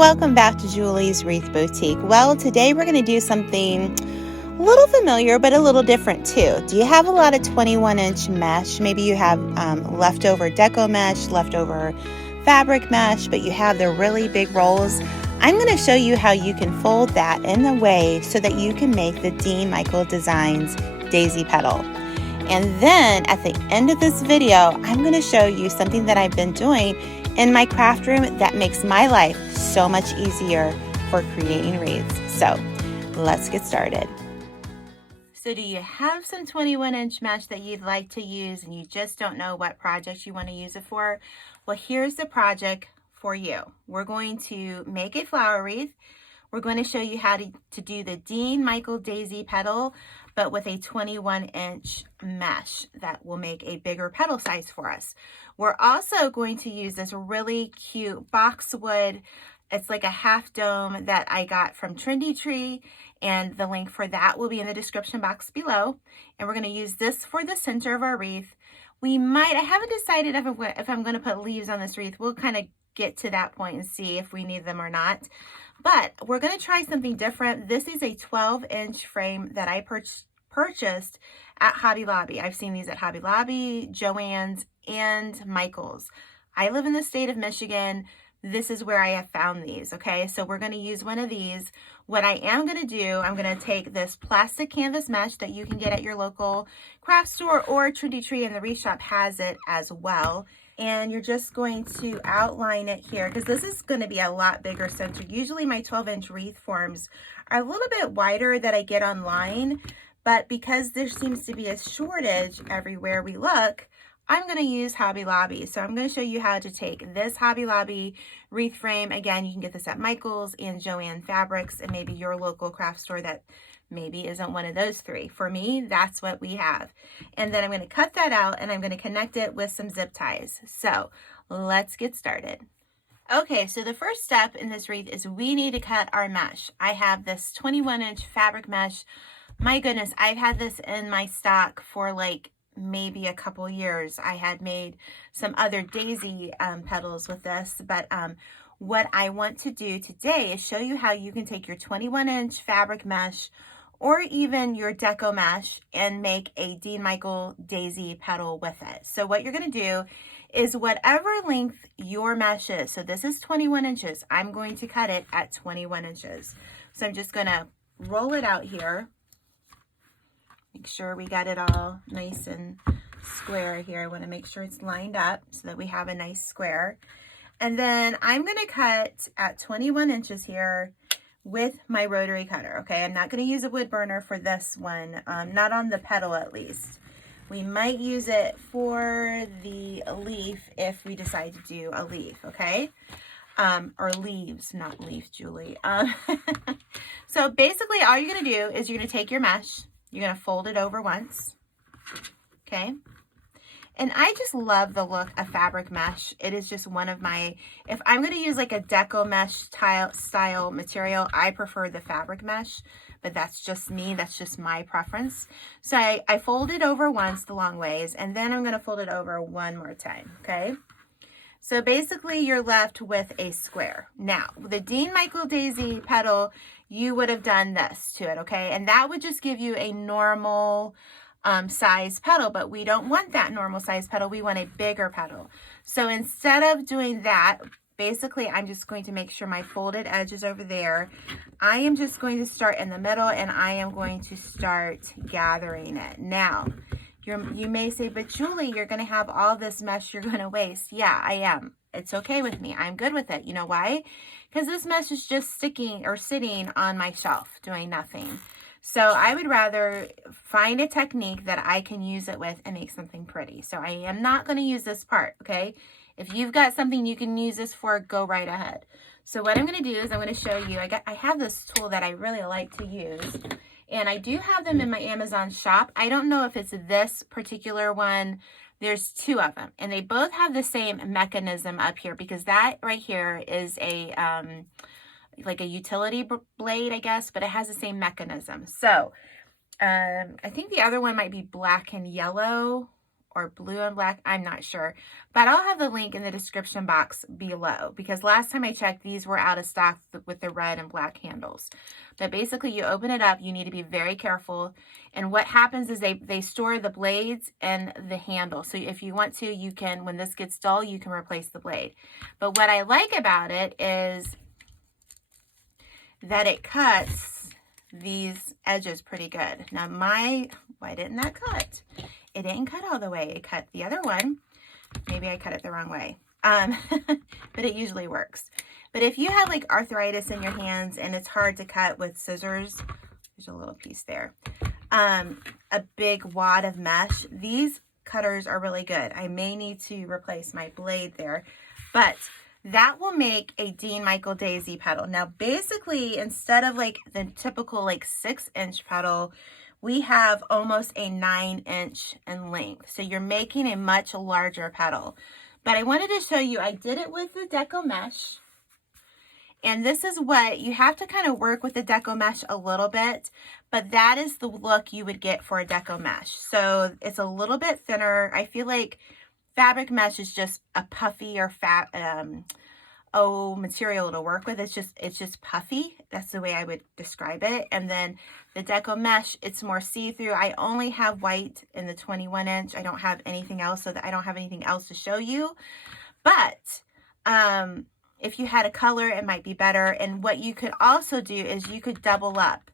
Welcome back to Julie's Wreath Boutique. Well, today we're going to do something a little familiar, but a little different too. Do you have a lot of 21-inch mesh? Maybe you have leftover Deco mesh, leftover fabric mesh, but you have the really big rolls. I'm going to show you how you can fold that in a way so that you can make the Dean Michael Designs daisy petal. And then at the end of this video, I'm going to show you something that I've been doing in my craft room that makes my life so much easier for creating wreaths. So let's get started. So do you have some 21-inch mesh that you'd like to use and you just don't know what project you want to use it for? Well, here's the project for you. We're going to make a flower wreath. We're going to show you how to do the Dean Michael daisy petal, but with a 21-inch mesh that will make a bigger petal size for us. We're also going to use this really cute boxwood. It's like a half dome that I got from Trendy Tree, and the link for that will be in the description box below. And we're going to use this for the center of our wreath. I haven't decided if I'm going to put leaves on this wreath. We'll kind of get to that point and see if we need them or not. But we're going to try something different. This is a 12-inch frame that I purchased at Hobby Lobby. I've seen these at Hobby Lobby, Joann's, and Michael's. I live in the state of Michigan. This is where I have found these, okay? So we're going to use one of these. What I am going to do, I'm going to take this plastic canvas mesh that you can get at your local craft store, or Trendy Tree and the Wreath Shop has it as well. And you're just going to outline it here because this is going to be a lot bigger center. Usually my 12-inch wreath forms are a little bit wider that I get online, but because there seems to be a shortage everywhere we look, I'm going to use Hobby Lobby. So I'm going to show you how to take this Hobby Lobby wreath frame. Again, you can get this at Michael's and Joann Fabrics and maybe your local craft store that maybe isn't one of those three. For me, that's what we have. And then I'm going to cut that out and I'm going to connect it with some zip ties. So let's get started. Okay, so the first step in this wreath is we need to cut our mesh. I have this 21-inch fabric mesh. My goodness, I've had this in my stock for like maybe a couple years. I had made some other daisy petals with this, but what I want to do today is show you how you can take your 21-inch fabric mesh or even your Deco mesh and make a Dean Michael daisy petal with it. So what you're going to do is whatever length your mesh is, so this is 21 inches, I'm going to cut it at 21 inches. So I'm just going to roll it out here. Make sure we got it all nice and square here. I want to make sure it's lined up so that we have a nice square. And then I'm going to cut at 21 inches here with my rotary cutter. Okay, I'm not going to use a wood burner for this one, not on the petal at least. We might use it for the leaf if we decide to do a leaf, okay? Or leaves, not leaf, Julie. So basically all you're going to do is you're going to take your mesh, you're going to fold it over once, okay? And I just love the look of fabric mesh. It is just one of my, if I'm going to use like a Deco mesh style material, I prefer the fabric mesh, but that's just me. That's just my preference. So I fold it over once the long ways, and then I'm going to fold it over one more time, okay? So basically you're left with a square. Now, the Dean Michael daisy petal, you would have done this to it, okay? And that would just give you a normal size petal, but we don't want that normal size petal. We want a bigger petal. So instead of doing that, basically I'm just going to make sure my folded edge is over there. I am just going to start in the middle and I am going to start gathering it. Now, you may say, but Julie, you're going to have all this mesh you're going to waste. Yeah, I am. It's okay with me. I'm good with it. You know why? Because this mesh is just sitting on my shelf doing nothing. So I would rather find a technique that I can use it with and make something pretty. So I am not going to use this part, okay? If you've got something you can use this for, go right ahead. So what I'm going to do is I'm going to show you, I have this tool that I really like to use. And I do have them in my Amazon shop. I don't know if it's this particular one. There's two of them. And they both have the same mechanism up here because that right here is a like a utility blade, I guess, but it has the same mechanism. So I think the other one might be black and yellow. or blue and black, I'm not sure, but I'll have the link in the description box below, because last time I checked, these were out of stock with the red and black handles. But basically, you open it up, you need to be very careful, and what happens is they store the blades and the handle. So if you want to, you can, when this gets dull, you can replace the blade. But what I like about it is that it cuts these edges pretty good. Now why didn't that cut? It didn't cut all the way. It cut the other one. Maybe I cut it the wrong way. But it usually works. But if you have like arthritis in your hands and it's hard to cut with scissors, there's a little piece there, a big wad of mesh, these cutters are really good. I may need to replace my blade there, but that will make a Dean Michael Daisy petal. Now, basically, instead of like the typical like 6-inch petal, we have almost a 9-inch in length. So you're making a much larger petal. But I wanted to show you, I did it with the Deco mesh. And this is what, you have to kind of work with the Deco mesh a little bit, but that is the look you would get for a Deco mesh. So it's a little bit thinner. I feel like fabric mesh is just a puffy or fat material to work with. It's just puffy. That's the way I would describe it. And then the Deco mesh, it's more see-through. I only have white in the 21-inch. I don't have anything else, so that I don't have anything else to show you. But if you had a color, it might be better. And what you could also do is you could double up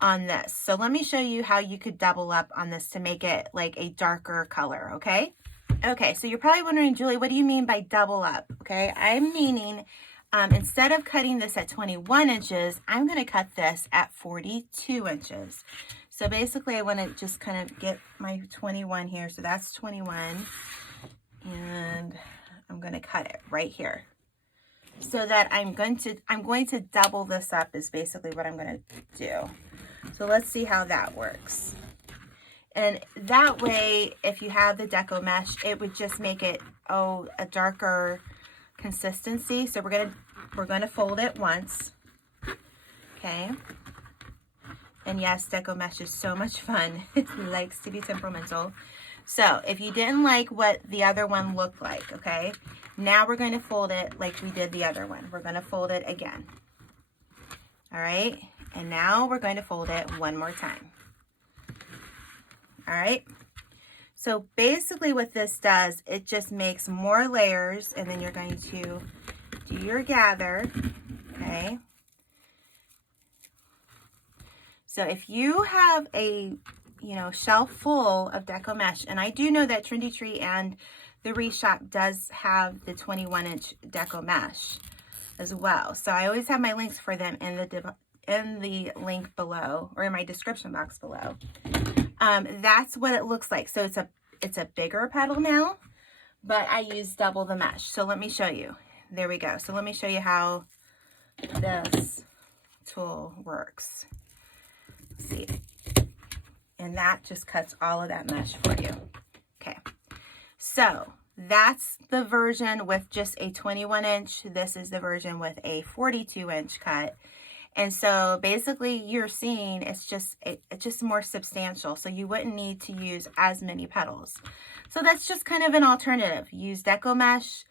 on this. So let me show you how you could double up on this to make it like a darker color, okay? Okay, so you're probably wondering, Julie, what do you mean by double up? Okay, I'm meaning instead of cutting this at 21 inches, I'm going to cut this at 42 inches. So basically, I want to just kind of get my 21 here. So that's 21. And I'm going to cut it right here. So that I'm going to double this up is basically what I'm going to do. So let's see how that works. And that way, if you have the Deco mesh, it would just make it, a darker consistency. So we're gonna fold it once, okay? And yes, Deco mesh is so much fun. It likes to be temperamental. So if you didn't like what the other one looked like, okay, now we're going to fold it like we did the other one. We're going to fold it again. All right, and now we're going to fold it one more time. All right, so basically what this does, it just makes more layers, and then you're going to do your gather, okay? So if you have a, shelf full of Deco mesh, and I do know that Trendy Tree and the Wreath Shop does have the 21-inch Deco mesh as well. So I always have my links for them in the link below, or in my description box below. That's what it looks like. So it's a bigger petal now, but I use double the mesh. So let me show you. There we go. So let me show you how this tool works. Let's see. And that just cuts all of that mesh for you. Okay. So that's the version with just a 21-inch. This is the version with a 42-inch cut. And so basically you're seeing it's just more substantial. So you wouldn't need to use as many petals. So that's just kind of an alternative. Use Deco mesh.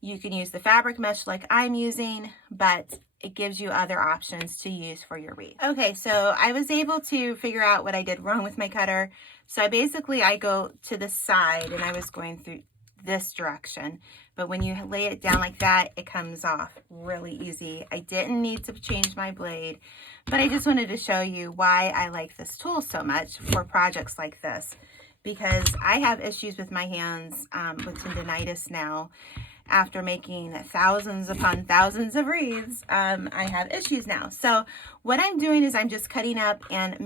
You can use the fabric mesh like I'm using, but it gives you other options to use for your wreath. Okay, so I was able to figure out what I did wrong with my cutter. So I go to the side, and I was going through this direction. But when you lay it down like that, it comes off really easy. I didn't need to change my blade, but I just wanted to show you why I like this tool so much for projects like this, because I have issues with my hands with tendinitis now. After making thousands upon thousands of wreaths, I have issues now. So what I'm doing is I'm just cutting up and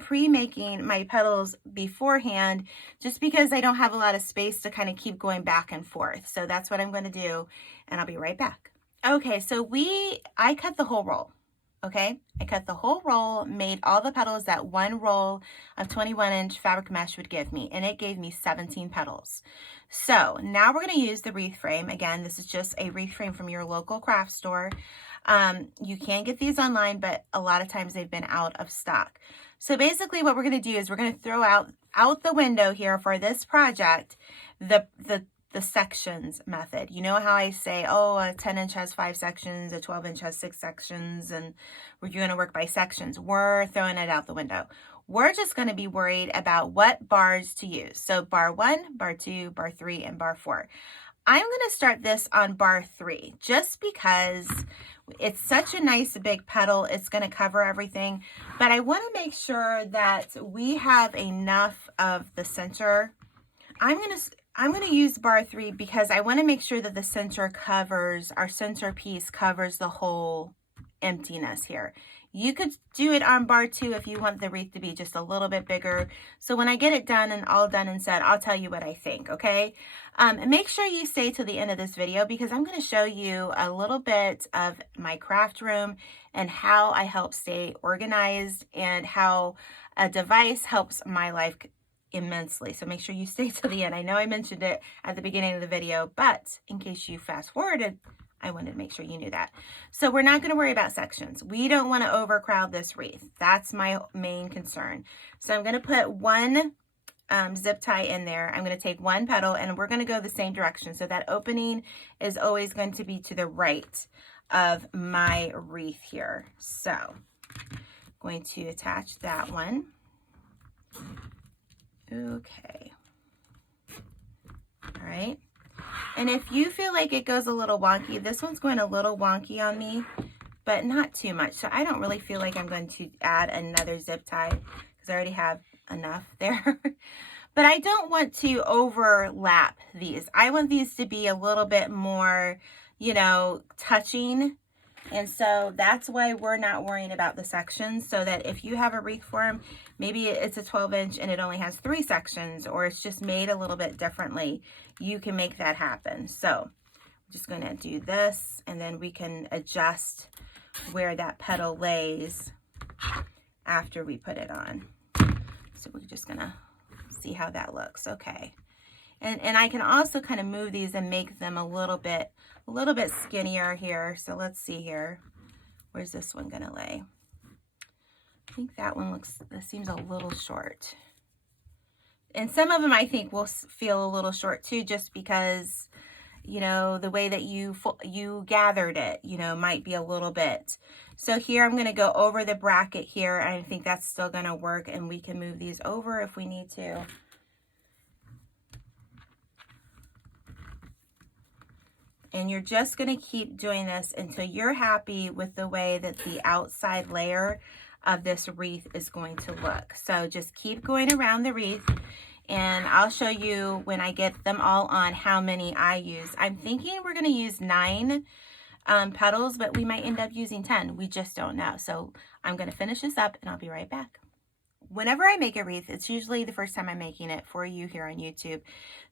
pre-making my petals beforehand, just because I don't have a lot of space to kind of keep going back and forth. So that's what I'm going to do, and I'll be right back. Okay, so I cut the whole roll. Okay, I cut the whole roll, made all the petals that one roll of 21-inch fabric mesh would give me, and it gave me 17 petals. So now we're going to use the wreath frame. Again, this is just a wreath frame from your local craft store. You can get these online, but a lot of times they've been out of stock. So basically what we're going to do is we're going to throw out the window here for this project the sections method. You know how I say, oh, a 10-inch has 5 sections, a 12-inch has 6 sections, and we're going to work by sections. We're throwing it out the window. We're just going to be worried about what bars to use. So bar 1, bar 2, bar 3, and bar 4. I'm going to start this on bar 3 just because it's such a nice big petal. It's going to cover everything, but I want to make sure that we have enough of the center. I'm going to use bar 3 because I want to make sure that the center covers, our centerpiece covers the whole emptiness here. You could do it on bar 2 if you want the wreath to be just a little bit bigger. So when I get it done and all done and said, I'll tell you what I think, okay? And make sure you stay till the end of this video because I'm going to show you a little bit of my craft room and how I help stay organized and how a device helps my life immensely. So make sure you stay till the end. I know I mentioned it at the beginning of the video, but in case you fast forwarded, I wanted to make sure you knew that. So we're not going to worry about sections. We don't want to overcrowd this wreath. That's my main concern. So I'm going to put one zip tie in there. I'm going to take one petal and we're going to go the same direction. So that opening is always going to be to the right of my wreath here. So I'm going to attach that one. Okay. All right. And if you feel like it goes a little wonky, this one's going a little wonky on me, but not too much. So I don't really feel like I'm going to add another zip tie because I already have enough there. But I don't want to overlap these. I want these to be a little bit more, you know, touching. And so that's why we're not worrying about the sections, so that if you have a wreath form, maybe it's a 12-inch and it only has 3 sections, or it's just made a little bit differently, you can make that happen. So I'm just going to do this, and then we can adjust where that petal lays after we put it on. So we're just going to see how that looks. Okay. And I can also kind of move these and make them a little bit skinnier here. So let's see here. Where's this one gonna lay? I think that seems a little short. And some of them I think will feel a little short too, just because, you know, the way that you gathered it, you know, might be a little bit. So here I'm gonna go over the bracket here, and I think that's still gonna work, and we can move these over if we need to. And you're just going to keep doing this until you're happy with the way that the outside layer of this wreath is going to look. So just keep going around the wreath, and I'll show you when I get them all on how many I use. I'm thinking we're going to use 9 petals, but we might end up using 10. We just don't know. So I'm going to finish this up and I'll be right back. Whenever I make a wreath, it's usually the first time I'm making it for you here on YouTube.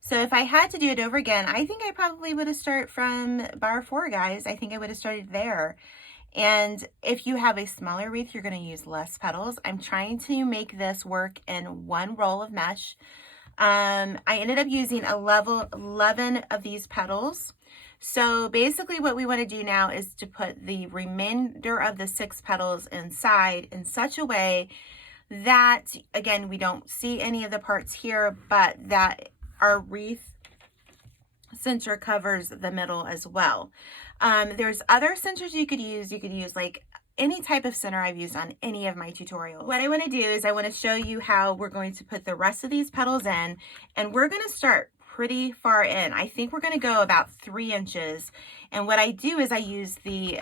So if I had to do it over again, I think I probably would have started from bar 4, guys. I think I would have started there. And if you have a smaller wreath, you're going to use less petals. I'm trying to make this work in one roll of mesh. I ended up using 11 of these petals. So basically what we want to do now is to put the remainder of the 6 petals inside in such a way that, again, we don't see any of the parts here, but that our wreath center covers the middle as well. There's other centers you could use. You could use like any type of center I've used on any of my tutorials. What I want to do is I want to show you how we're going to put the rest of these petals in, and we're going to start pretty far in. I think we're going to go about 3 inches. And what I do is I use the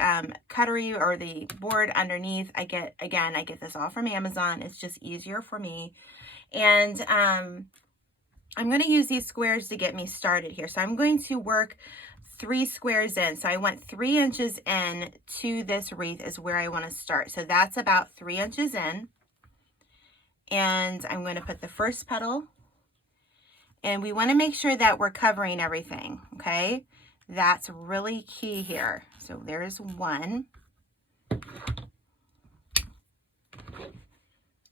cuttery or the board underneath. I get this all from Amazon. It's just easier for me. And I'm going to use these squares to get me started here. So I'm going to work 3 squares in. So I went 3 inches in to this wreath is where I want to start. So that's about 3 inches in. And I'm going to put the first petal. And we want to make sure that we're covering everything, okay? That's really key here. So there's 1.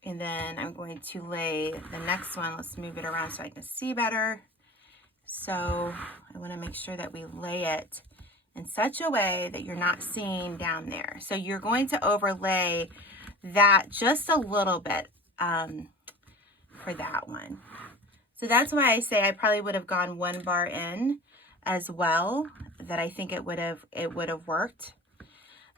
And then I'm going to lay the next one. Let's move it around so I can see better. So I want to make sure that we lay it in such a way that you're not seeing down there. So you're going to overlay that just a little bit for that one. So that's why I say I probably would have gone 1 bar in as well, that I think it would have worked.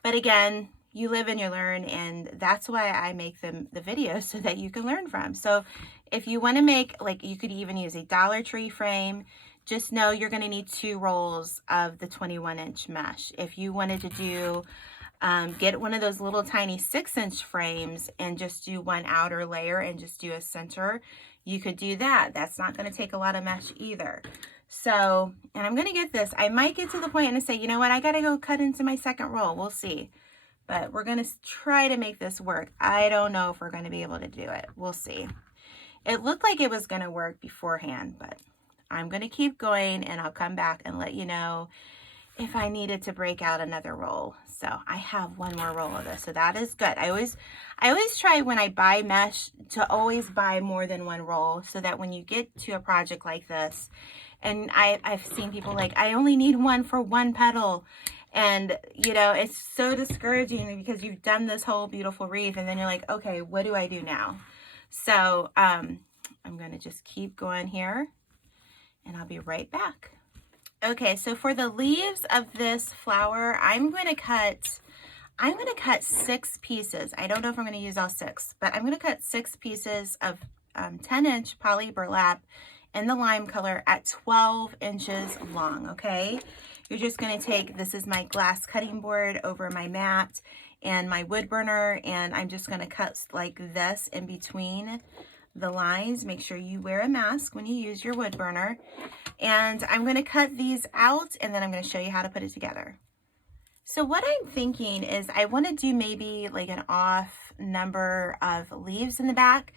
But again, you live and you learn, and that's why I make the videos, so that you can learn from. So if you want to make, like, you could even use a Dollar Tree frame. Just know you're going to need 2 rolls of the 21-inch mesh. If you wanted to do, get one of those little tiny 6-inch frames and just do 1 outer layer and just do a center, you could do that. That's not going to take a lot of mesh either. So, and I'm going to get this. I might get to the point and say, you know what, I got to go cut into my 2nd roll. We'll see. But we're going to try to make this work. I don't know if we're going to be able to do it. We'll see. It looked like it was going to work beforehand, but I'm going to keep going, and I'll come back and let you know if I needed to break out another roll. So I have 1 more roll of this, so that is good. I always try when I buy mesh to always buy more than 1 roll, so that when you get to a project like this, and I've seen people like, I only need 1 for 1 petal. And, you know, it's so discouraging because you've done this whole beautiful wreath, and then you're like, okay, what do I do now? So I'm going to just keep going here, and I'll be right back. Okay, so for the leaves of this flower, I'm going to cut 6 pieces. I don't know if I'm going to use all 6, but I'm going to cut 6 pieces of 10-inch poly burlap in the lime color at 12 inches long, okay? You're just going to take, this is my glass cutting board over my mat and my wood burner, and I'm just going to cut like this in between the lines. Make sure you wear a mask when you use your wood burner. And I'm going to cut these out, and then I'm going to show you how to put it together. So what I'm thinking is I want to do maybe like an off number of leaves in the back.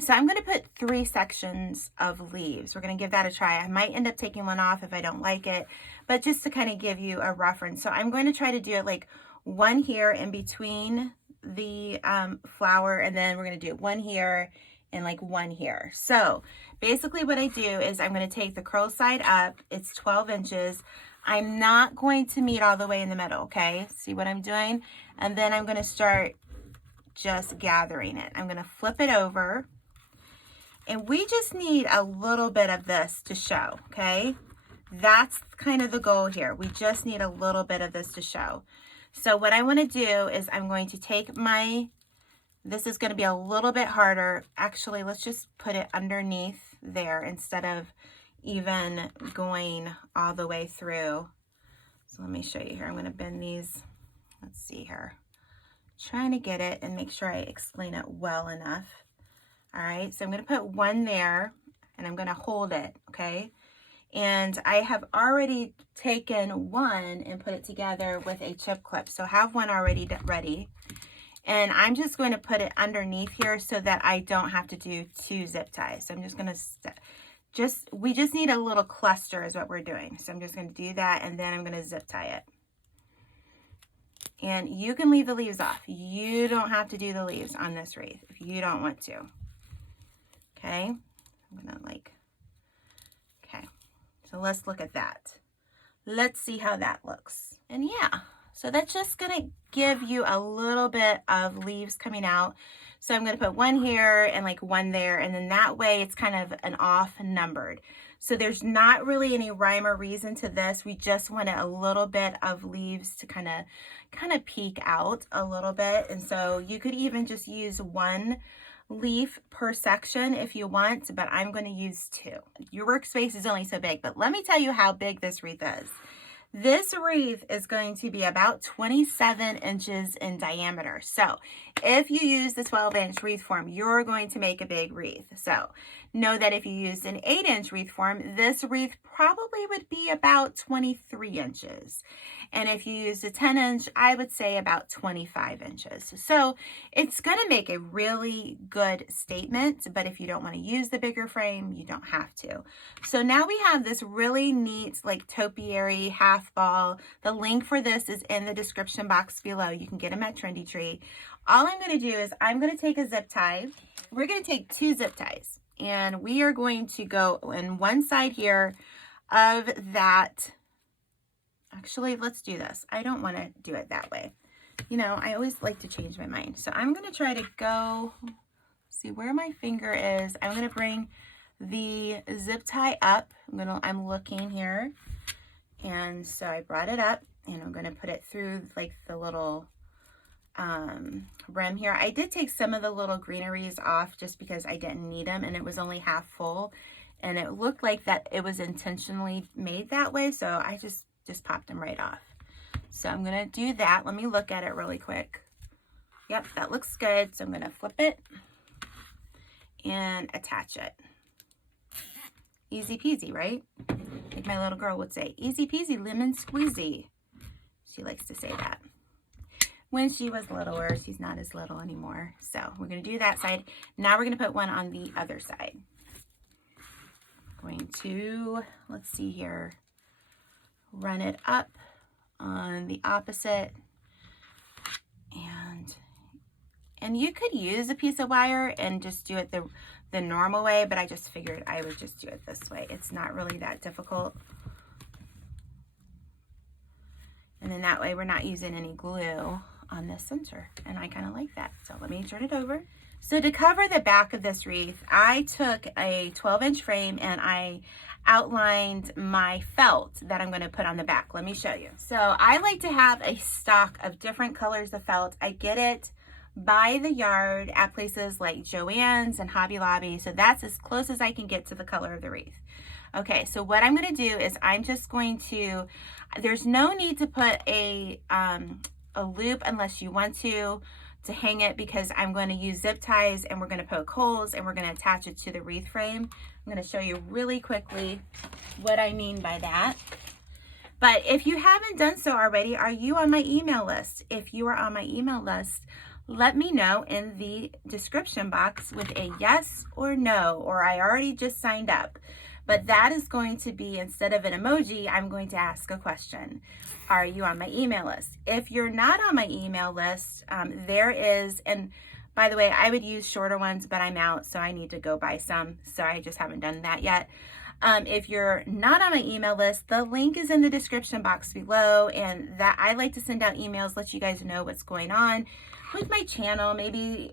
So I'm going to put 3 sections of leaves. We're going to give that a try. I might end up taking one off if I don't like it, but just to kind of give you a reference. So I'm going to try to do it like 1 here in between the flower, and then we're going to do 1 here and like 1 here. So basically what I do is I'm going to take the curl side up. It's 12 inches. I'm not going to meet all the way in the middle, okay? See what I'm doing? And then I'm going to start just gathering it. I'm going to flip it over. And we just need a little bit of this to show, okay? That's kind of the goal here. We just need a little bit of this to show. So what I want to do is I'm going to take this is going to be a little bit harder. Actually, let's just put it underneath there instead of even going all the way through. So let me show you here. I'm going to bend these. Let's see here. Trying to get it and make sure I explain it well enough. All right, so I'm going to put 1 there, and I'm going to hold it, okay? And I have already taken 1 and put it together with a chip clip. So I have 1 already ready. And I'm just going to put it underneath here so that I don't have to do 2 zip ties. So I'm just going to, we just need a little cluster is what we're doing. So I'm just going to do that, and then I'm going to zip tie it. And you can leave the leaves off. You don't have to do the leaves on this wreath if you don't want to. Okay, I'm gonna okay, so let's look at that. Let's see how that looks. And yeah, so that's just gonna give you a little bit of leaves coming out. So I'm gonna put 1 here and like 1 there, and then that way it's kind of an off numbered. So there's not really any rhyme or reason to this. We just wanted a little bit of leaves to kind of peek out a little bit. And so you could even just use 1 leaf per section if you want, but I'm going to use 2. Your workspace is only so big, but let me tell you how big this wreath is. This wreath is going to be about 27 inches in diameter. So if you use the 12-inch wreath form, you're going to make a big wreath. So know that if you use an 8-inch wreath form, this wreath probably would be about 23 inches. And if you use a 10-inch, I would say about 25 inches. So it's going to make a really good statement, but if you don't want to use the bigger frame, you don't have to. So now we have this really neat like topiary half half ball. The link for this is in the description box below. You can get them at Trendy Tree. All I'm going to do is I'm going to take a zip tie. We're going to take 2 zip ties, and we are going to go in one side here of that. Actually, let's do this. I don't want to do it that way. You know, I always like to change my mind. So I'm going to try to go, see where my finger is. I'm going to bring the zip tie up. I'm looking here. And so I brought it up, and I'm going to put it through like the little rim here. I did take some of the little greeneries off just because I didn't need them, and it was only half full. And it looked like that it was intentionally made that way. So I just popped them right off. So I'm going to do that. Let me look at it really quick. Yep, that looks good. So I'm going to flip it and attach it. Easy peasy, right? Like my little girl would say, easy peasy, lemon squeezy. She likes to say that. When she was littler, she's not as little anymore. So we're going to do that side. Now we're going to put one on the other side. Going to, let's see here, run it up on the opposite, and you could use a piece of wire and just do it the normal way, but I just figured I would just do it this way. It's not really that difficult, and then that way we're not using any glue on the center, and I kind of like that. So let me turn it over. So to cover the back of this wreath, I took a 12-inch frame and I outlined my felt that I'm going to put on the back. Let me show you. So I like to have a stock of different colors of felt. I get it by the yard at places like Joann's and Hobby Lobby. So that's as close as I can get to the color of the wreath. Okay, so what I'm going to do is I'm just going to, there's no need to put a loop unless you want to hang it, because I'm going to use zip ties and we're going to poke holes and we're going to attach it to the wreath frame. I'm going to show you really quickly what I mean by that. But if you haven't done so already, are you on my email list? If you are on my email list, let me know in the description box with a yes or no, or I already just signed up. But that is going to be, instead of an emoji, I'm going to ask a question. Are you on my email list? If you're not on my email list, there is, and by the way, I would use shorter ones, but I'm out, so I need to go buy some. So I just haven't done that yet. If you're not on my email list, the link is in the description box below, and that I like to send out emails, let you guys know what's going on with my channel, maybe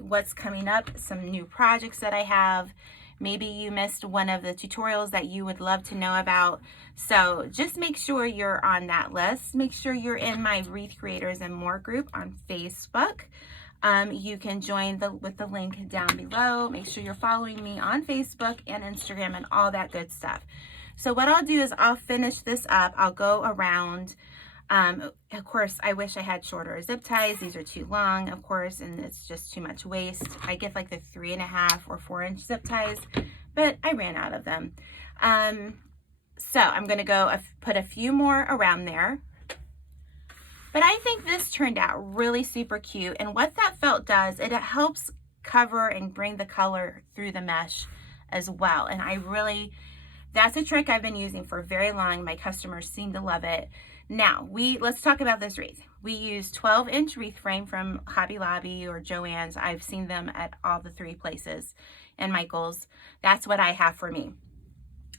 what's coming up, some new projects that I have. Maybe you missed one of the tutorials that you would love to know about. So just make sure you're on that list. Make sure you're in my Wreath Creators and More group on Facebook. You can join with the link down below. Make sure you're following me on Facebook and Instagram and all that good stuff. So what I'll do is I'll finish this up. I'll go around. Of course, I wish I had shorter zip ties. These are too long, of course, and it's just too much waste. I get like the 3.5 or 4-inch zip ties, but I ran out of them. So I'm going to go put a few more around there. But I think this turned out really super cute. And what that felt does, it helps cover and bring the color through the mesh as well. And that's a trick I've been using for very long. My customers seem to love it. Now, let's talk about this wreath. We use 12-inch wreath frame from Hobby Lobby or Joann's. I've seen them at all the 3 places, and Michael's. That's what I have for me.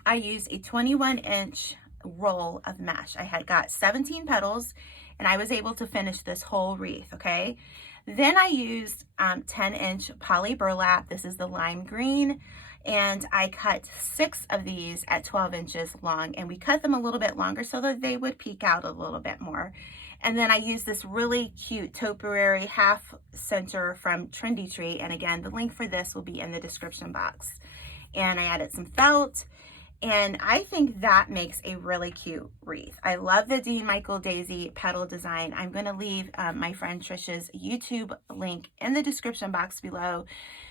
I use a 21-inch roll of mesh. I had got 17 petals, and I was able to finish this whole wreath, okay? Then I used 10-inch poly burlap. This is the lime green. And I cut 6 of these at 12 inches long, and we cut them a little bit longer so that they would peek out a little bit more. And then I used this really cute topiary half center from Trendy Tree, and again, the link for this will be in the description box. And I added some felt, and I think that makes a really cute wreath. I love the Dean Michael Daisy petal design. I'm going to leave my friend Trisha's YouTube link in the description box below.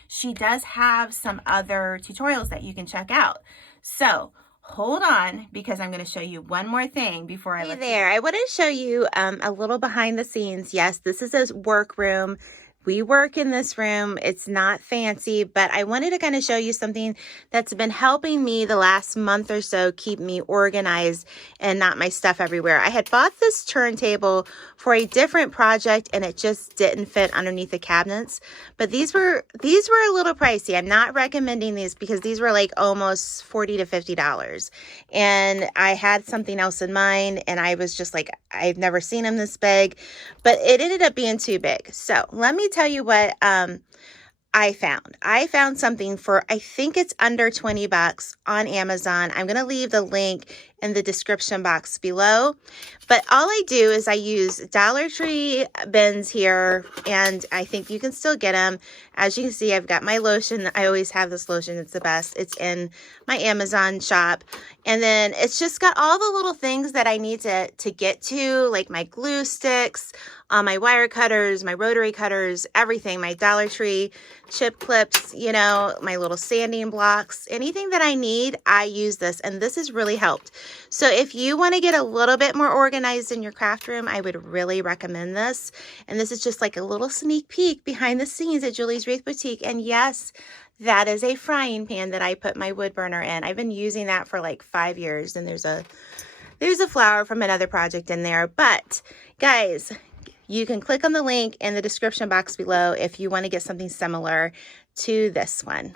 She does have some other tutorials that you can check out. So hold on, because I'm going to show you one more thing before I let you. I want to show you a little behind the scenes. Yes, this is a workroom. We work in this room. It's not fancy, but I wanted to kind of show you something that's been helping me the last month or so keep me organized and not my stuff everywhere. I had bought this turntable for a different project and it just didn't fit underneath the cabinets. But these were a little pricey. I'm not recommending these because these were like almost $40 to $50. And I had something else in mind and I was just like, I've never seen them this big, but it ended up being too big. So let me tell you what I found. I found something for, I think it's under 20 bucks on Amazon. I'm going to leave the link in the description box below. But all I do is I use Dollar Tree bins here, and I think you can still get them. As you can see, I've got my lotion. I always have this lotion. It's the best. It's in my Amazon shop. And then it's just got all the little things that I need to get to, like my glue sticks, my wire cutters, my rotary cutters, everything, my Dollar Tree chip clips, you know, my little sanding blocks, anything that I need, I use this, and this has really helped. So if you want to get a little bit more organized in your craft room, I would really recommend this. And this is just like a little sneak peek behind the scenes at Julie's Wreath Boutique. And yes, that is a frying pan that I put my wood burner in. I've been using that for like 5 years, and there's a flower from another project in there. But guys, you can click on the link in the description box below if you want to get something similar to this one.